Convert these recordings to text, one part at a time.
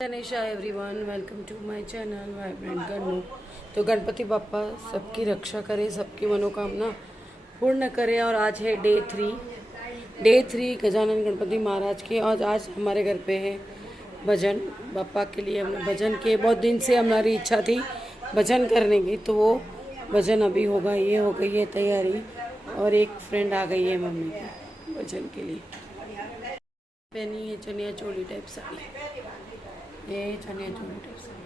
Ganesha everyone, welcome to my channel vibrant Gannu. तो गणपति बापा सबकी रक्षा करे, सबकी मनोकामना पूर्ण करे। और आज है डे थ्री गजानन गणपति महाराज की। और आज हमारे घर पे है भजन। बापा के लिए हमने भजन किए। बहुत दिन से हमारी इच्छा थी भजन करने की, तो वो भजन अभी होगा। ये हो गई है तैयारी। और एक फ्रेंड आ गई है मम्मी की भजन के लिए। पहनी है चनिया चोली टाइप साड़ी। ये चनिया चोली टाइप साड़ी।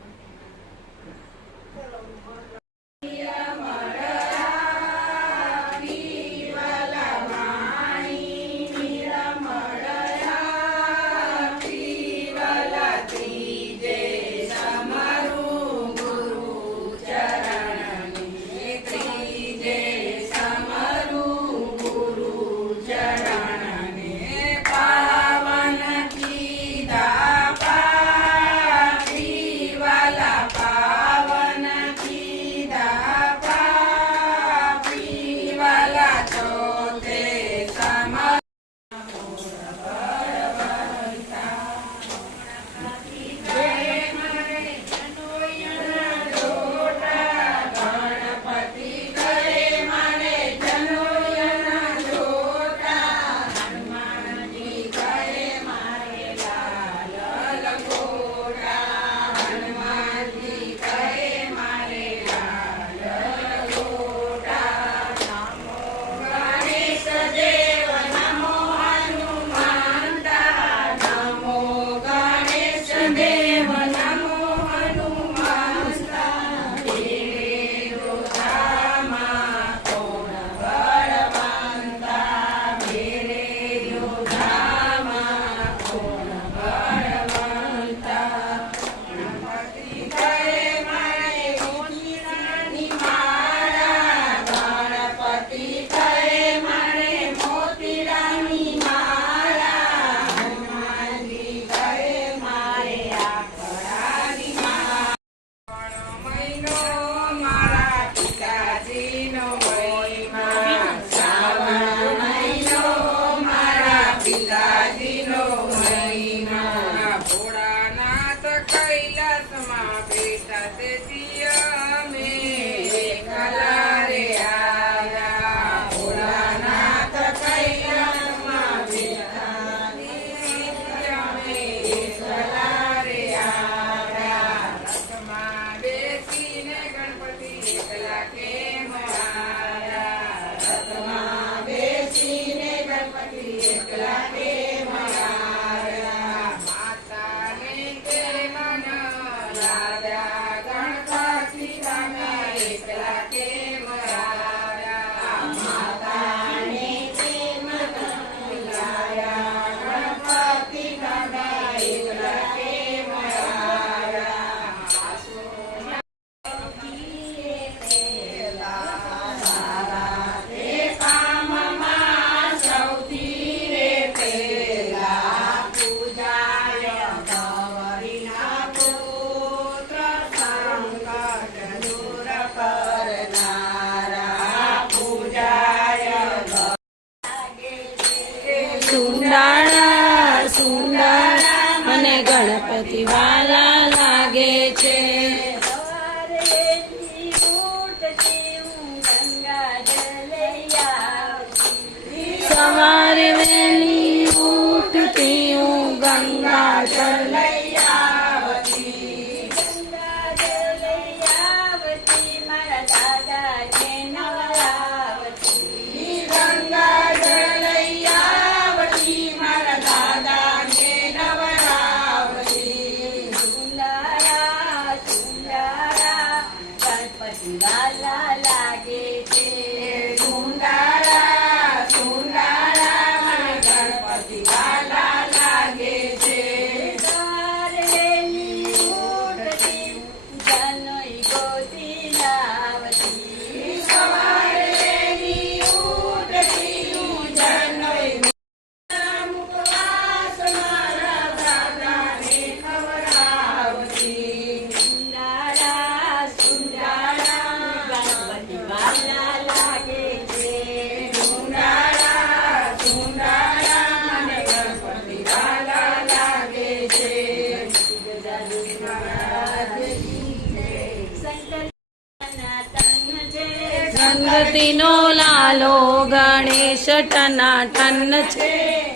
ગણપતિનો લાલો ગણેશ ટનાટન છે.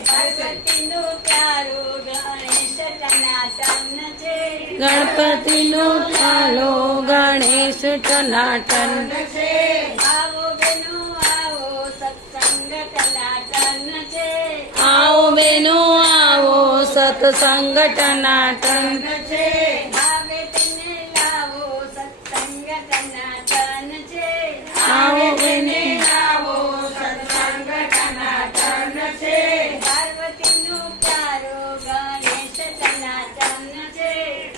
ગણપતિનો પ્યારો ગણેશ ટનાટન છે. ગણપતિનો લાલો ગણેશ ટનાટન છે. આવો બેનો આવો સત્સંગ ટનાટન છે. આવો બેનો આવો સત્સંગ ટનાટન છે. આવે તેને લાવો સત્સંગ ટનાટન છે. આવો બેને લાવો સત્સંગ ટનાટન છે. પાર્વતીનો પ્યારો ગણેશ ટનાટન છે.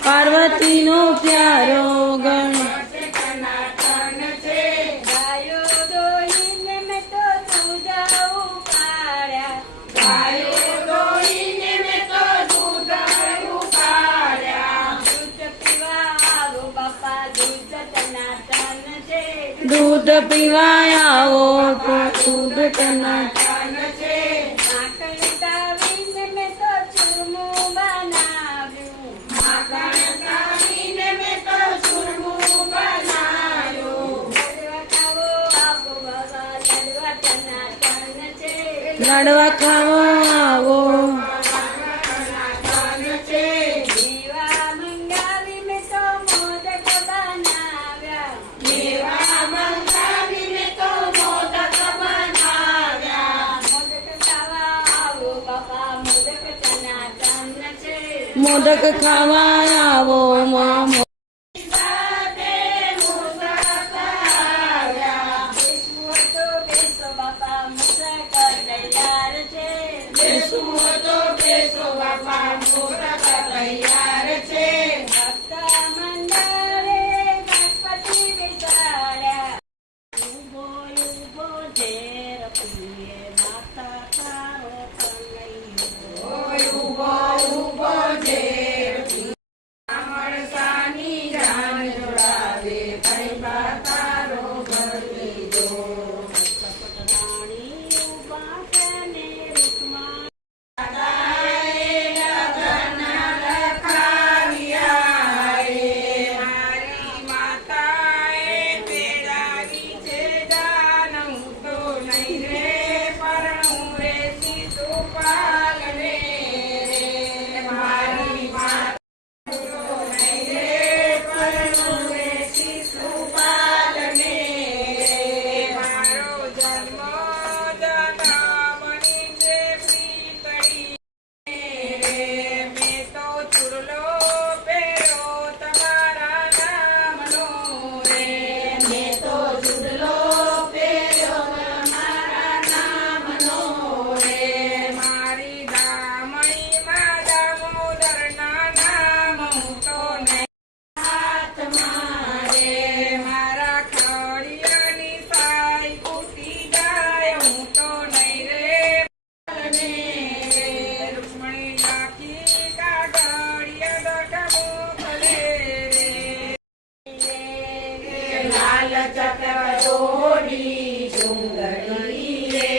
પાર્વતીનો પ્યારો ગણેશ ટનાટન છે. ગાયો દોહીને મેં તો દૂધ ઉકાળ્યા. ગાયો દોહીને મેં તો દૂધ ઉકાળ્યા. દૂધ પીવા આવો બાપા દૂધ ટનાટન છે. દૂધ પીવા આવો તો દૂધ ટનાટન છે. માખણ તાવીને મેં તો ચૂરમું બનાવ્યું. માખણ તાવીને મેં તો ચૂરમું બનાવ્યું. લડવા ખાવો આવો બાબા લડવા ટનાટન છે. લાડવા ખાવો આવો ટનાટન છે. દેવા મંગાવી મેં તો મોદક બનાવ્યા. દેવા મંગાવી મેં તો મોદક બનાવ્યા. મોદક ખાવા આવો બાપા મોદક ટનાટન છે. મોદક ખાવા આવો માં સાથે મુસાફર આવ્યા. બેસવું તો બેસો બાપા મુસાફર તૈયાર છે. બેસવું તો બેસો બાપા મુસાફર તૈયાર છે. ભક્ત મંડળે ગણપતિ બેસાડ્યા. ઉભો ઉભો ઝેર પીએ માતા તારો કનૈયો. ઉભો ઉભો ઝેર સાની જાન જોડાવે ભાઈ તારો ભરતીજો. રાણી ઉભા છે ને રૂપમાં મારી માતાએ તેડાવી છે જાન. હું તો નહીં રે પણ હું રે સીધું પાલને રે. મારી માતા મારો જન્મ જનામણી છે પ્રીતળી. મેં તો ચૂરલો પહેર્યો તમારા નામનો રે. મેં તો ચૂરલો પહેર્યો તમારા નામનો રે. મારી દામણીમાં દામોદરના નામ હું તો નહીં હાથમાં રે. મારા ખડિયાની સાઈ ફૂટી જાય હું તો નહીં રે પાલને રે. રૂક્મણી નાખી કાગળિયા દખ મોકલે રે. લાલ ચક્ર દોડી ડુંગળી રે.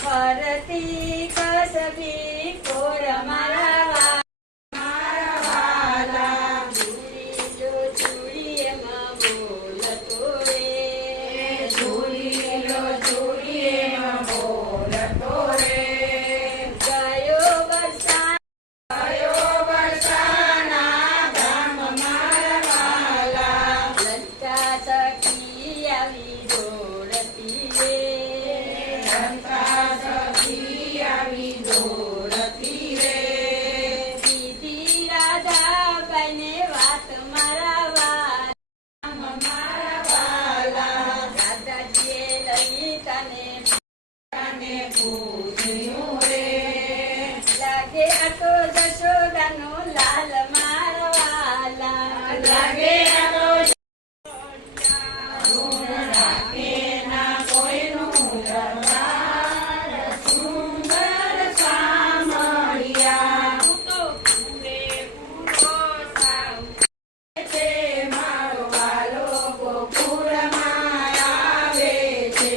ફરતી કસબી કોર મારા વાલા. ચૂડી જો ચૂડી એમાં બોલતો રે. ચૂડી જો ચૂડી એમાં બોલતો રે. ગયો વરસાના ધામ મારા વાલા. લંકા સખી આવી દોડતી રે. લંકા સખી આવી દોડતી રે. સીધી રાધાબાઈને વાત મારા વાલા. મારા વાલા. દાદાજીએ લઈ તને પૂછ્યું રે. લાગે આ તો જશોદાનો લાલ મારા વાલા. લાગે આ તો રાખે ના કોઈનું દરબાર. સુંદર સામળિયા. હું તો પૂરેપૂરો સાવ છે. મારો વાલો ગોકુળમાં આવે છે.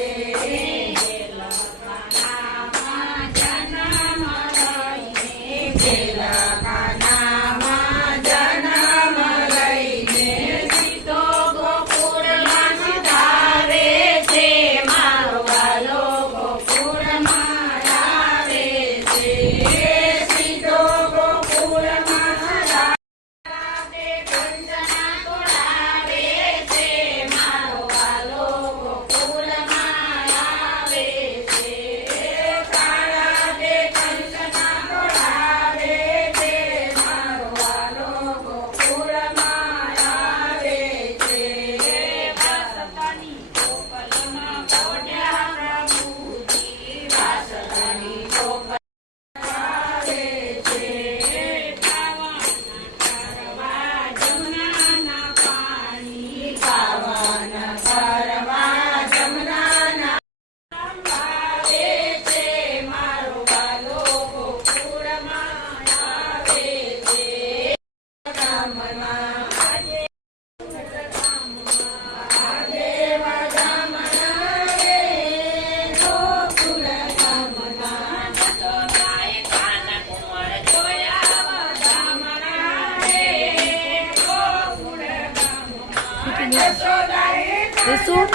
શું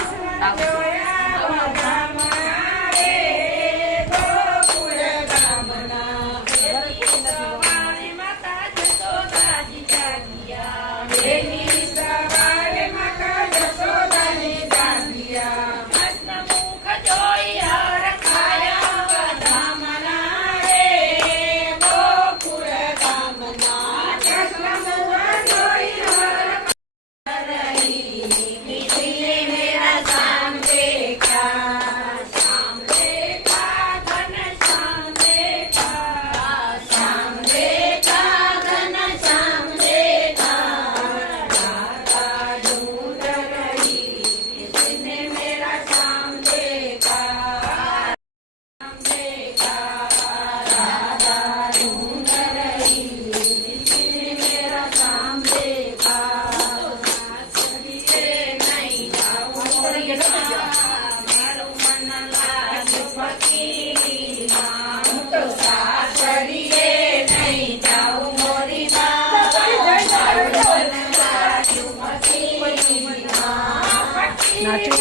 નાચું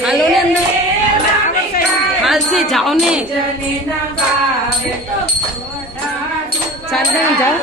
હાલો ને અંદર હાલશે જાઓ ને ચાર જણ જાઓ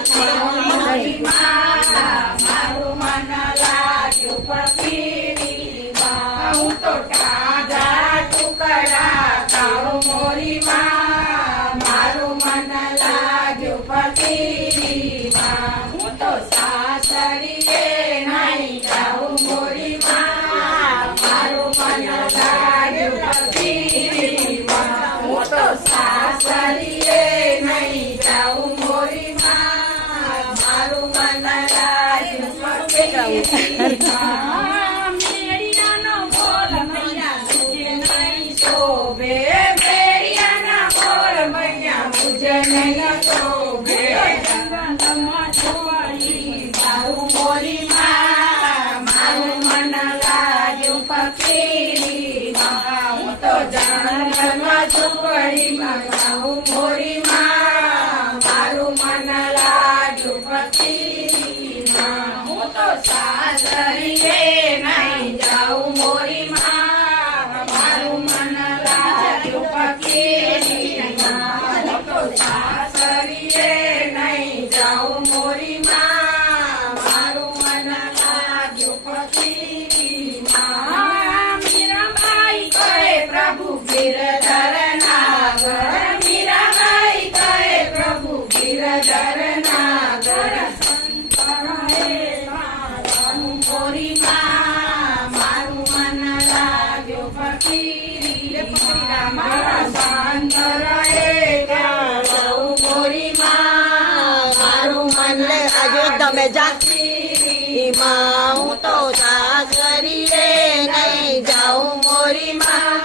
તમે જાતી માં હું તો સાસરી રે નહીં જાઉં મોરી માં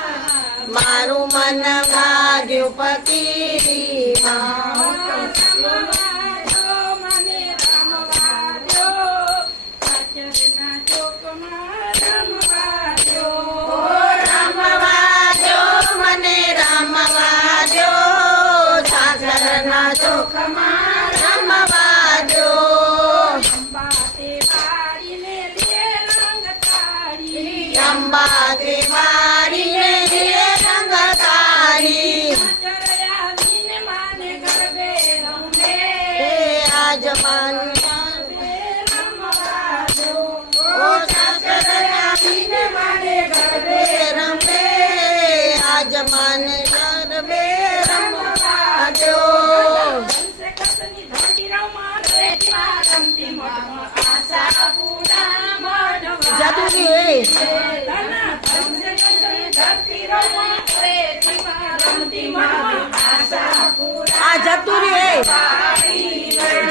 મારું મન વાગ્યું ફકીરી માં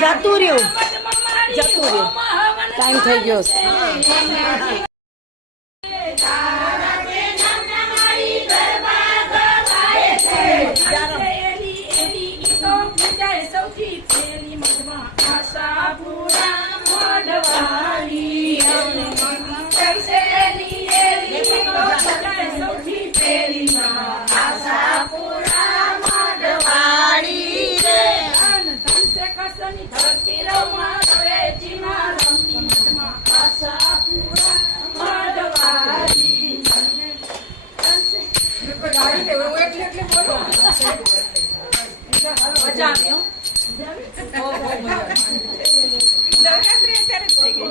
જતું રહ્યું ટાઈમ થઈ ગયો છે. તીરોમાં રવેચીમાં રમતી મઠમાં આશાપુરા મળવાજી. મજા આવી હો. નવરાત્રી અત્યારે જ થઈ ગઈ.